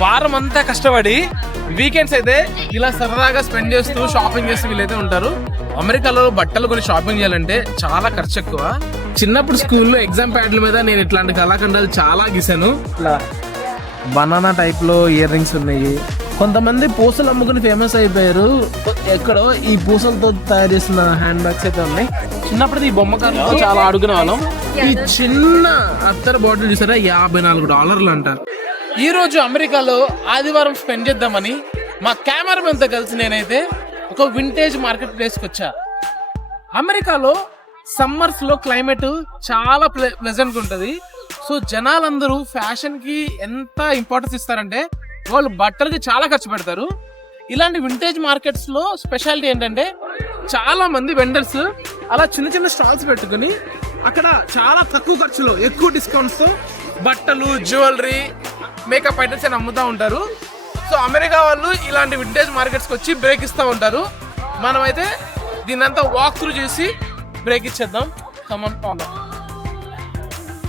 వారం అంతా కష్టపడి వీకెండ్స్ అయితే ఇలా సరదాగా స్పెండ్ చేస్తూ షాపింగ్ చేస్తూ వీళ్ళైతే ఉంటారు. అమెరికాలో బట్టలు కొని షాపింగ్ చేయాలంటే చాలా ఖర్చు ఎక్కువ. చిన్నప్పుడు స్కూల్లో ఎగ్జామ్ ప్యాడ్ల మీద నేను ఇట్లాంటి కళాఖండాలు చాలా గీసాను. ఇట్లా బనానా టైప్ లో ఇయర్ రింగ్స్ ఉన్నాయి. కొంతమంది పూసలు అమ్ముకుని ఫేమస్ అయిపోయారు. ఎక్కడో ఈ పూసలతో తయారు చేసిన హ్యాండ్ బ్యాగ్స్ అయితే ఉన్నాయి. చిన్నప్పుడు ఈ బొమ్మకారులతో చాలా ఆడుకునే వాళ్ళం. ఈ చిన్న అత్తర్ బాటిల్ చూసారా, $54 అంట. ఈ రోజు అమెరికాలో ఆదివారం స్పెండ్ చేద్దామని మా కెమెరామెన్ తో కలిసి నేనైతే ఒక వింటేజ్ మార్కెట్ ప్లేస్కి వచ్చా. అమెరికాలో సమ్మర్స్ లో క్లైమేట్ చాలా ప్లెజెంట్ ఉంటుంది. సో జనాలందరూ ఫ్యాషన్ కి ఎంత ఇంపార్టెన్స్ ఇస్తారంటే వాళ్ళు బట్టలకి చాలా ఖర్చు పెడతారు. ఇలాంటి వింటేజ్ మార్కెట్స్ లో స్పెషాలిటీ ఏంటంటే చాలా మంది వెండర్స్ అలా చిన్న చిన్న స్టాల్స్ పెట్టుకుని అక్కడ చాలా తక్కువ ఖర్చులో ఎక్కువ డిస్కౌంట్స్ తో బట్టలు, జ్యువెలరీ, మేకప్ ఐటమ్స్ అని అమ్ముతూ ఉంటారు. సో అమెరికా వాళ్ళు ఇలాంటి వింటేజ్ మార్కెట్స్కి వచ్చి బ్రేక్ ఇస్తూ ఉంటారు. మనమైతే దీన్నంతా వాక్ త్రూ చేసి బ్రేక్ ఇచ్చేద్దాం. Come on follow.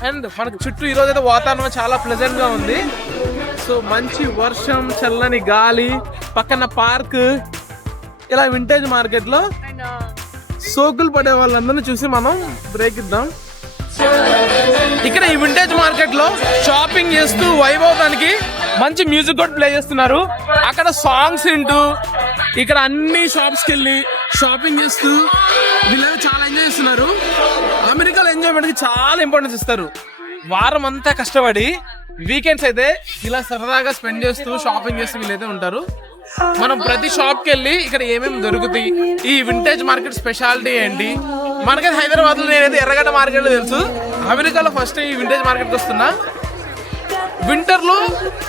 అండ్ మనకు చుట్టూ ఈరోజు అయితే వాతావరణం చాలా ప్లెజెంట్ గా ఉంది. సో మంచి వర్షం, చల్లని గాలి, పక్కన పార్క్. ఇలా వింటేజ్ మార్కెట్ లో సోకులు పడే వాళ్ళందరినీ చూసి మనం బ్రేక్ ఇద్దాం. ఇక్కడ ఈ వింటేజ్ మార్కెట్ లో షాపింగ్ చేస్తూ వైబ్ అవడానికి మంచి మ్యూజిక్ కూడా ప్లే చేస్తున్నారు. అక్కడ సాంగ్స్ వింటూ ఇక్కడ అన్ని షాప్స్ కి వెళ్ళి షాపింగ్ చేస్తూ వీళ్ళని చాలా ఎంజాయ్ చేస్తున్నారు. అమెరికాలో ఎంజాయ్మెంట్ కి చాలా ఇంపార్టెన్స్ ఇస్తారు. వారం అంతా కష్టపడి వీకెండ్స్ అయితే ఇలా సరదాగా స్పెండ్ చేస్తూ షాపింగ్ చేస్తూ వీళ్ళైతే ఉంటారు. మనం ప్రతి షాప్ కి వెళ్ళి ఇక్కడ ఏమేమి దొరుకుతాయి, ఈ వింటేజ్ మార్కెట్ స్పెషాలిటీ ఏంటి. మనకైతే హైదరాబాద్ లో నేనైతే ఎర్రగడ్డ మార్కెట్ లో తెలుసు. అమెరికాలో ఫస్ట్ ఈ వింటేజ్ మార్కెట్ కి వస్తున్నా. వింటర్ లో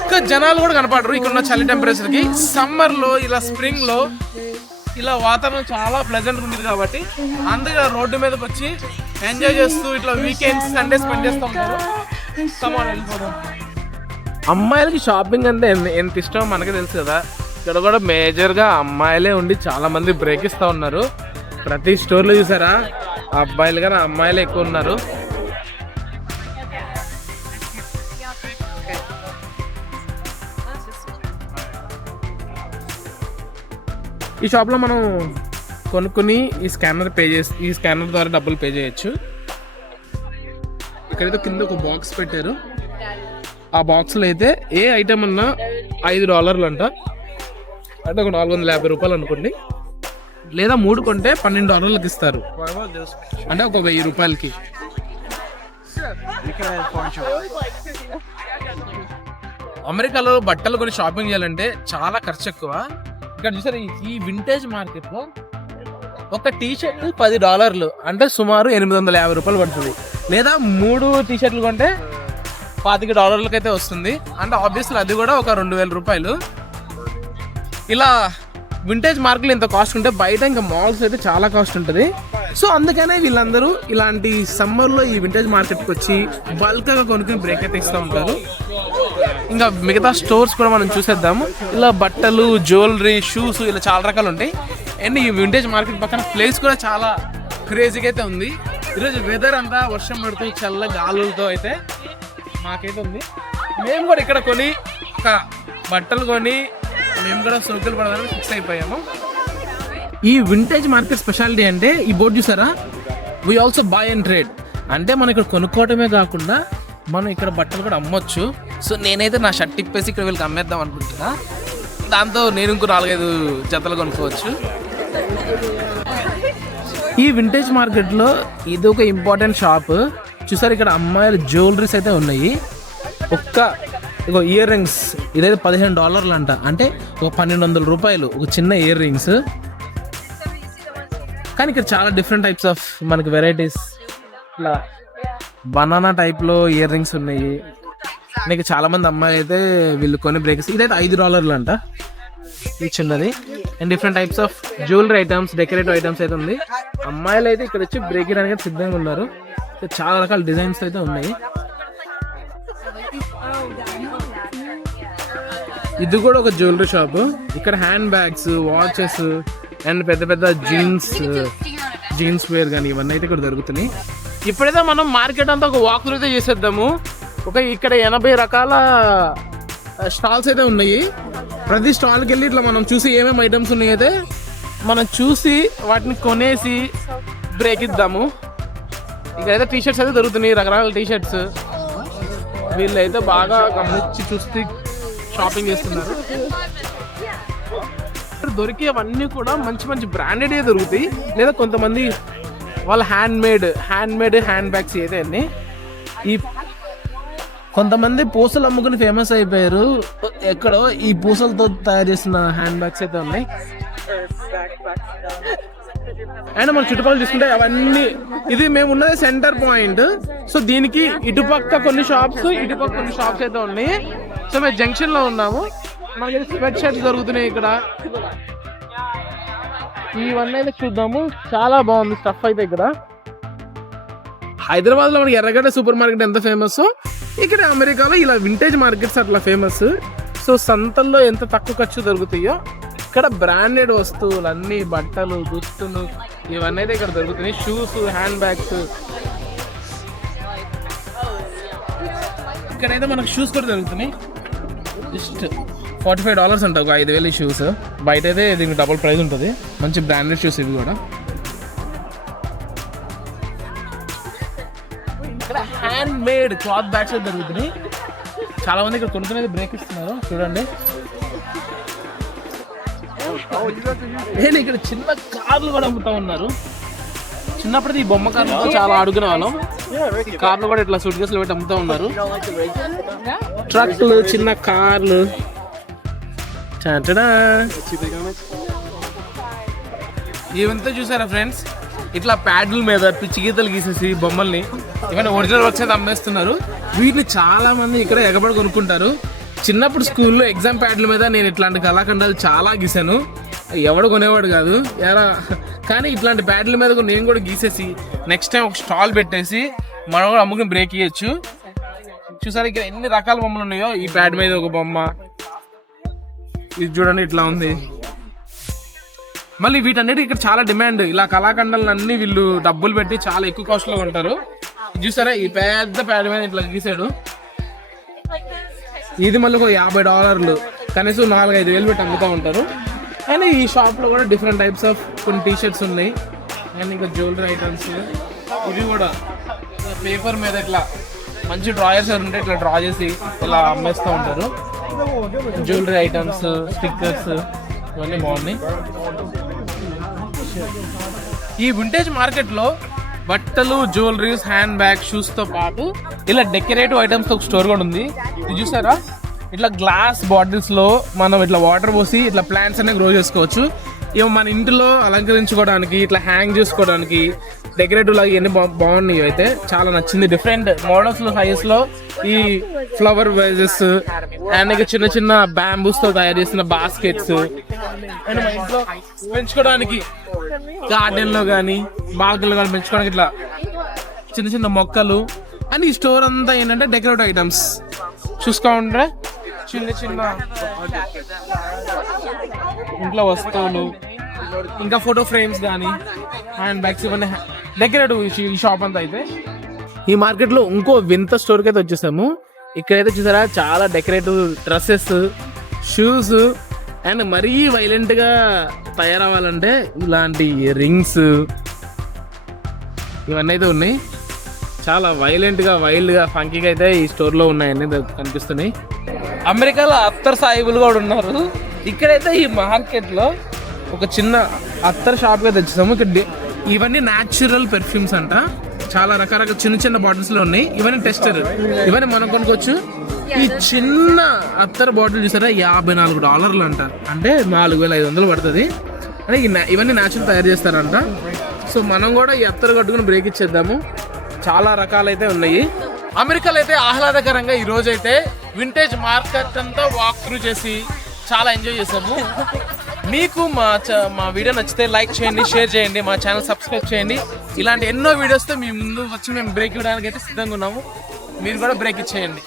ఇంకా జనాలు కూడా కనపడరు ఇక్కడ ఉన్న చలి టెంపరేచర్ కి. సమ్మర్ లో ఇలా స్ప్రింగ్ లో ఇలా వాతావరణం చాలా ప్లెజెంట్ ఉంటుంది కాబట్టి అందరూ రోడ్డు మీదకి వచ్చి ఎంజాయ్ చేస్తూ ఇట్లా వీకెండ్స్, సండే స్పెండ్ చేస్తూ ఉంటారు. కమాన్ వెళ్ళిపోదాం. అమ్మాయిలకి షాపింగ్ అంటే ఎంత ఇష్టమో మనకే తెలుసు కదా. ఇక్కడ కూడా మేజర్ గా అమ్మాయిలే ఉండి చాలా మంది బ్రేక్ ఇస్తా ఉన్నారు. ప్రతి స్టోర్ లో చూసారా అబ్బాయిలు కానీ అమ్మాయిలే ఎక్కువ ఉన్నారు. ఈ షాప్ లో మనం కొనుక్కుని ఈ స్కానర్ ద్వారా డబ్బులు పే చేయొచ్చు. ఇక్కడైతే కింద ఒక బాక్స్ పెట్టారు. ఆ బాక్స్ లో అయితే ఏ ఐటమ్ అన్నా $5 అంట. అంటే ఒక $450 అనుకోండి. లేదా 3 కొంటే $12 ఇస్తారు. అంటే ఒక $1000. అమెరికాలో బట్టలు కొని షాపింగ్ చేయాలంటే చాలా ఖర్చు ఎక్కువ. ఇక్కడ చూసారు ఈ వింటేజ్ మార్కెట్ లో ఒక టీ షర్ట్ $10 అంటే సుమారు $850 పడుతుంది. లేదా 3 టీ షర్ట్లు కొంటే $25 అయితే వస్తుంది. అంటే ఆబ్వియస్లీ అది కూడా ఒక $2000. ఇలా వింటేజ్ మార్కెట్లో ఇంత కాస్ట్ ఉంటే బయట ఇంకా మాల్స్ అయితే చాలా కాస్ట్ ఉంటుంది. సో అందుకనే వీళ్ళందరూ ఇలాంటి సమ్మర్లో ఈ వింటేజ్ మార్కెట్కి వచ్చి బల్క్గా కొనుక్కుని బ్రేక్ అయితే ఇస్తూ ఉంటారు. ఇంకా మిగతా స్టోర్స్ కూడా మనం చూసేద్దాము. ఇలా బట్టలు, జ్యువెలరీ, షూస్ ఇలా చాలా రకాలు ఉంటాయి. అండ్ ఈ వింటేజ్ మార్కెట్ పక్కన ప్లేస్ కూడా చాలా క్రేజీగా అయితే ఉంది. ఈరోజు వెదర్ అంతా వర్షం పడుతూ చల్ల గాలులతో అయితే మాకైతే ఉంది. మేము కూడా ఇక్కడ కొని ఒక బట్టలు కొని మేము కూడా సోకులు పడదామని ఫిక్స్ అయిపోయాము. ఈ వింటేజ్ మార్కెట్ స్పెషాలిటీ అంటే ఈ బోర్డు చూసారా, we also by and trade. అంటే మనం ఇక్కడ కొనుక్కోవటమే కాకుండా మనం ఇక్కడ బట్టలు కూడా అమ్మొచ్చు. సో నేనైతే నా షర్ట్ ఇప్పేసి ఇక్కడ వీళ్ళకి అమ్మేద్దాం అనుకుంటున్నా. దాంతో నేను ఇంకో 4-5 జతలు కొనుక్కోవచ్చు. ఈ వింటేజ్ మార్కెట్లో ఇది ఒక ఇంపార్టెంట్ షాప్. చూసారు ఇక్కడ అమ్మాయిల జ్యువెలరీస్ అయితే ఉన్నాయి. ఇగో ఇయర్ రింగ్స్ ఇదైతే $15 అంట. అంటే ఒక $1200 ఒక చిన్న ఇయర్ రింగ్స్. కానీ ఇక్కడ చాలా డిఫరెంట్ టైప్స్ ఆఫ్ మనకి వెరైటీస్. ఇట్లా బనానా టైప్లో ఇయర్ రింగ్స్ ఉన్నాయి. నీకు చాలా మంది అమ్మాయిలు అయితే వీళ్ళు కొని బ్రేక్స్. ఇదైతే $5 అంట ఈ చిన్నది. And different types of jewellery items, decorative items అయితే ఉంది. అమ్మాయిలు అయితే ఇక్కడ వచ్చి బ్రేక్ చేయడానికి సిద్ధంగా ఉన్నారు. చాలా రకాల డిజైన్స్ అయితే ఉన్నాయి. ఇది కూడా ఒక జ్యువెలరీ షాప్. ఇక్కడ హ్యాండ్ బ్యాగ్స్, వాచెస్ అండ్ పెద్ద పెద్ద జీన్స్ వేర్ కానీ ఇవన్నీ అయితే ఇక్కడ దొరుకుతున్నాయి. ఇప్పుడైతే మనం మార్కెట్ అంతా ఒక వాక్ అయితే చేసేద్దాము. ఇక్కడ 80 రకాల స్టాల్స్ అయితే ఉన్నాయి. ప్రతి స్టాల్కి వెళ్ళి ఇట్లా మనం చూసి ఏమేమి ఐటమ్స్ ఉన్నాయి అయితే మనం చూసి వాటిని కొనేసి బ్రేక్ ఇద్దాము. ఇక్కడైతే టీ షర్ట్స్ అయితే దొరుకుతున్నాయి, రకరకాల టీ షర్ట్స్. వీళ్ళు అయితే బాగా గమనించి చూస్తే షాపింగ్ చేస్తున్నారు. దొరికేవన్నీ కూడా మంచి మంచి బ్రాండెడ్ దొరుకుతాయి, లేదా కొంతమంది వాళ్ళ హ్యాండ్ మేడ్ హ్యాండ్ బ్యాగ్స్ అయితే అన్ని. ఈ కొంతమంది పూసలు అమ్ముకుని ఫేమస్ అయిపోయారు. ఎక్కడో ఈ పూసలతో తయారు చేసిన హ్యాండ్ బ్యాగ్స్ అయితే ఉన్నాయి. అయినా మన చుట్టుపక్కల చూసుకుంటే అవన్నీ, ఇది మేము ఉన్నది సెంటర్ పాయింట్. సో దీనికి ఇటుపక్క కొన్ని షాప్స్, ఇటుపక్క కొన్ని షాప్స్ అయితే ఉన్నాయి. సో మేము జంక్షన్ లో ఉన్నాము. మనకి స్వెట్ షర్ట్స్ దొరుకుతున్నాయి ఇక్కడ. ఇవన్నీ అయితే చూద్దాము. చాలా బాగుంది స్టఫ్ అయితే ఇక్కడ. హైదరాబాద్ లో మనకి ఎర్రగడ్డ సూపర్ మార్కెట్ ఎంత ఫేమస్, ఇక్కడ అమెరికాలో ఇలా వింటేజ్ మార్కెట్స్ అట్లా ఫేమస్. సో సంతల్లో ఎంత తక్కువ ఖర్చు దొరుకుతాయో ఇక్కడ బ్రాండెడ్ వస్తువులు అన్ని, బట్టలు, దుస్తులు ఇవన్నీ అయితే ఇక్కడ దొరుకుతున్నాయి. Shoes, hand bags. ఇక్కడైతే మనకు షూస్ కూడా దొరుకుతున్నాయి. జస్ట్ $45 అంట ఒక 5,000 షూస్. బయట అయితే దీనికి డబుల్ ప్రైస్ ఉంటుంది. మంచి బ్రాండెడ్ షూస్ ఇవి కూడా. ఇక్కడ హ్యాండ్ మేడ్ క్లాత్ బ్యాగ్స్ అయితే దొరుకుతున్నాయి. చాలా మంది ఇక్కడ కొనుక్కునేది బ్రేక్ ఇస్తున్నారు చూడండి. నేను ఇక్కడ చిన్న కార్లు కూడా అమ్ముతా ఉన్నారు. చిన్నప్పుడు ఈ బొమ్మ కార్లు చాలా అడుగునే వాళ్ళం. కార్లు కూడా ఇట్లా సూట్ కేసులు పెట్టి అమ్ముతా ఉన్నారు. ట్రక్లు, చిన్న కార్లు. ఇవంతా చూసారా ఫ్రెండ్స్, ఇట్లా ప్యాడ్ల మీద పిచ్చి గీతలు గీసేసి బొమ్మల్ని ఇవన్నీ ఒరిజినల్ వర్క్స్ అయితే అమ్మేస్తున్నారు. వీటిని చాలా మంది ఇక్కడ ఎగబడి కొనుక్కుంటారు. చిన్నప్పుడు స్కూల్లో ఎగ్జామ్ ప్యాడ్ల మీద నేను ఇట్లాంటి కళాఖండాలు చాలా గీసాను. ఎవడు కొనేవాడు కాదు ఎలా, కానీ ఇట్లాంటి ప్యాడ్ల మీద నేను కూడా గీసేసి నెక్స్ట్ టైం ఒక స్టాల్ పెట్టేసి మనం కూడా అమ్ముకుని బ్రేక్ ఇవ్వచ్చు. చూసారా ఇక్కడ ఎన్ని రకాల బొమ్మలు ఉన్నాయో. ఈ ప్యాడ్ మీద ఒక బొమ్మ, ఇది చూడండి ఇట్లా ఉంది. మళ్ళీ వీటన్నిటి ఇక్కడ చాలా డిమాండ్. ఇలా కళాఖండాలను అన్ని వీళ్ళు డబ్బులు పెట్టి చాలా ఎక్కువ కాస్ట్ లో కొంటారు. చూసారా ఈ పెద్ద ప్యాడ్ మీద ఇట్లా గీసాడు. ఇది మళ్ళీ ఒక $50, కనీసం 4-5 వేలు పెట్టి అమ్ముతూ ఉంటారు. అండ్ ఈ షాప్ లో కూడా డిఫరెంట్ టైప్స్ ఆఫ్ కొన్ని టీ షర్ట్స్ ఉన్నాయి. అండ్ ఇంకా జ్యువెలరీ ఐటమ్స్ ఇవి కూడా పేపర్ మీద ఇట్లా మంచి డ్రాయర్స్ ఉంటే ఇట్లా డ్రా చేసి ఇలా అమ్మేస్తూ ఉంటారు. జ్యువెలరీ ఐటమ్స్, స్టిక్కర్స్ ఇవన్నీ బాగున్నాయి. ఈ వింటేజ్ మార్కెట్ లో బట్టలు, జ్యువెలరీస్, హ్యాండ్ బ్యాగ్, షూస్ తో పాటు ఇలా డెకరేటివ్ ఐటమ్స్ తో ఒక స్టోర్ కూడా ఉంది. ఇది చూసారా ఇట్లా గ్లాస్ బాటిల్స్ లో మనం ఇట్లా వాటర్ పోసి ఇట్లా ప్లాంట్స్ అనేవి గ్రో చేసుకోవచ్చు. ఇవి మన ఇంటిలో అలంకరించుకోవడానికి, ఇట్లా హ్యాంగ్ చేసుకోవడానికి డెకరేటివ్ లాగా ఇవన్నీ బాగున్నాయి. అయితే చాలా నచ్చింది. డిఫరెంట్ మోడల్స్ లో, సైజెస్ లో ఈ ఫ్లవర్ వైజెస్ అండ్ ఇక చిన్న చిన్న బ్యాంబూస్ తో తయారు చేసిన బాస్కెట్స్ అండ్ మా ఇంట్లో పెంచుకోవడానికి గార్డెన్ లో కానీ బాగుల్లో కానీ పెంచుకోవడానికి ఇట్లా చిన్న చిన్న మొక్కలు. అండ్ ఈ స్టోర్ అంతా ఏంటంటే డెకరేటివ్ ఐటమ్స్ చూసుకోండి. చిన్న చిన్న ఇంట్లో వస్తువులు, ఇంకా ఫోటో ఫ్రేమ్స్ కానీ హ్యాండ్ బ్యాగ్స్ ఇవన్నీ డెకరేటివ్ ఈ షాప్ అంతా. అయితే ఈ మార్కెట్ లో ఇంకో వింత స్టోర్కి అయితే వచ్చేసాము. ఇక్కడైతే చూసారా చాలా డెకరేటివ్ డ్రెస్సెస్, షూస్ అండ్ మరీ వైలెంట్ గా తయారవ్వాలంటే ఇలాంటి రింగ్స్ ఇవన్నీ అయితే ఉన్నాయి. చాలా వైలెంట్ గా, వైల్డ్ గా, ఫంకీగా అయితే ఈ స్టోర్ లో ఉన్నాయని కనిపిస్తున్నాయి. అమెరికాలో అత్తర్ సాయిబులు కూడా ఉన్నారు. ఇక్కడైతే ఈ మార్కెట్ లో ఒక చిన్న అత్తర్ షాప్ గా తెచ్చేసాము. ఇక్కడ ఇవన్నీ న్యాచురల్ పెర్ఫ్యూమ్స్ అంట. చాలా రకరకాల చిన్న చిన్న బాటిల్స్ లో ఉన్నాయి. ఇవన్నీ టెస్టర్, ఇవన్నీ మనం కొనుక్కోవచ్చు. ఈ చిన్న అత్తర్ బాటిల్ చూసారా $54 అంట, అంటే 4,500 పడుతుంది. అంటే ఇవన్నీ న్యాచురల్ తయారు చేస్తారంట. సో మనం కూడా ఈ అత్తర్ కట్టుకుని బ్రేక్ ఇచ్చేద్దాము. చాలా రకాలైతే ఉన్నాయి. అమెరికాలో అయితే ఆహ్లాదకరంగా ఈ రోజు అయితే వింటేజ్ మార్కెట్ అంతా వాక్ త్రూ చేసి చాలా ఎంజాయ్ చేసాము. మీకు మా వీడియో నచ్చితే లైక్ చేయండి, షేర్ చేయండి, మా ఛానల్ సబ్స్క్రైబ్ చేయండి. ఇలాంటి ఎన్నో వీడియోస్తో మీ ముందు వచ్చి మేము బ్రేక్ ఇవ్వడానికి అయితే సిద్ధంగా ఉన్నాము. మీరు కూడా బ్రేక్ ఇచ్చేయండి.